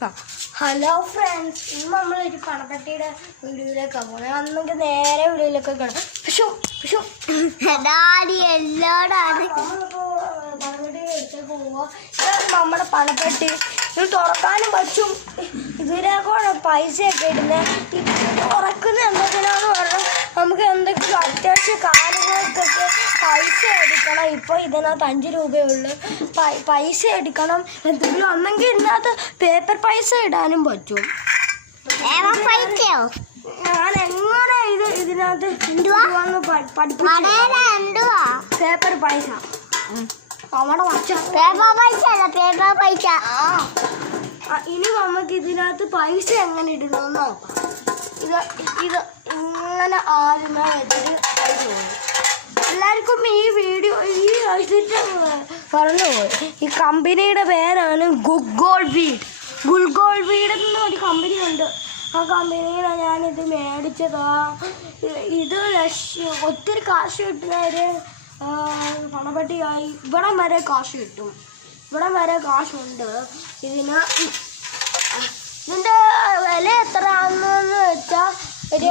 Hello friends, ഇന്ന് നമ്മളൊരു പണപ്പെട്ടിയുടെ വീഡിയോയിലേക്കാണ് പോകുന്നത്. നമുക്ക് നേരെ വീഡിയോയിലേക്ക് കാണാം. പക്ഷേ നമ്മളിപ്പോൾ പണപ്പെട്ടി എടുത്ത് പോവുക. ഇതാണ് നമ്മുടെ പണപ്പെട്ടി. ഇത് തുറക്കാനും പറ്റും. ഇതിനേക്കൂടെ പൈസയൊക്കെ ഇടുന്നത്. ഇത് തുറക്കുന്നത് എന്തൊക്കെയാണെന്ന് പറഞ്ഞാൽ നമുക്ക് എന്തെങ്കിലും അത്യാവശ്യ കാര്യങ്ങൾക്കൊക്കെ പൈസ എടുക്കണം. ഇപ്പോൾ ഇതിനകത്ത് 5 രൂപയുള്ളൂ. പൈസ എടുക്കണം. എന്തെങ്കിലും ഒന്നെങ്കിൽ ഇതിനകത്ത് പേപ്പർ പൈസ ഇടാനും പറ്റും. ഞാൻ എങ്ങനെ ഇതിനകത്ത് പേപ്പർ പൈസ നമ്മുടെ പേപ്പർ പൈസ. ഇനി നമുക്ക് ഇതിനകത്ത് പൈസ എങ്ങനെ ഇടണമെന്ന് നോക്കാം. ഇത് ഇങ്ങനെ ആദ്യമേ വെച്ചിട്ട് പൈസ പോകും. എല്ലാവർക്കും ഈ വീഡിയോ പറഞ്ഞു പോയി. ഈ കമ്പനിയുടെ പേരാണ് ഗുൽഗോൾ വീട് എന്നൊരു കമ്പനി ഉണ്ട്. ആ കമ്പനിയിലാണ് ഞാനിത് മേടിച്ചതാ. ഇത് ഒത്തിരി കാശ് കിട്ടുന്നവര് പണപ്പെട്ടിയായി ഇവിടം വരെ കാശ് കിട്ടും. ഇവിടം വരെ കാശുണ്ട്. ഇതിൻ്റെ വില എത്രയാണെന്ന് വെച്ചാൽ ഒരു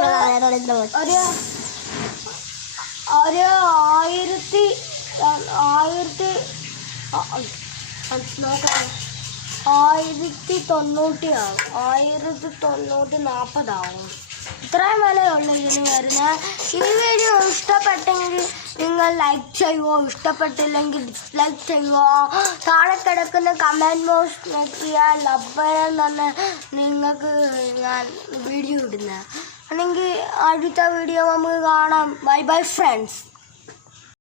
1090 ആവും. 1040 ആവും. ഇത്രയും വിലയുള്ളൂ ഇതിന് വരുന്നത്. ഈ വീഡിയോ ഇഷ്ടപ്പെട്ടെങ്കിൽ നിങ്ങൾ ലൈക്ക് ചെയ്യുമോ, ഇഷ്ടപ്പെട്ടില്ലെങ്കിൽ ഡിസ്ലൈക്ക് ചെയ്യുമോ. താഴെ കിടക്കുന്ന കമൻറ്റ് ബോക്സ് നോക്കിയാൽ ലബ്ബരം തന്നെ നിങ്ങൾക്ക് ഞാൻ വീഡിയോ ഇടുന്നത്. അല്ലെങ്കിൽ അടുത്ത വീഡിയോ നമുക്ക് കാണാം. Bye bye friends.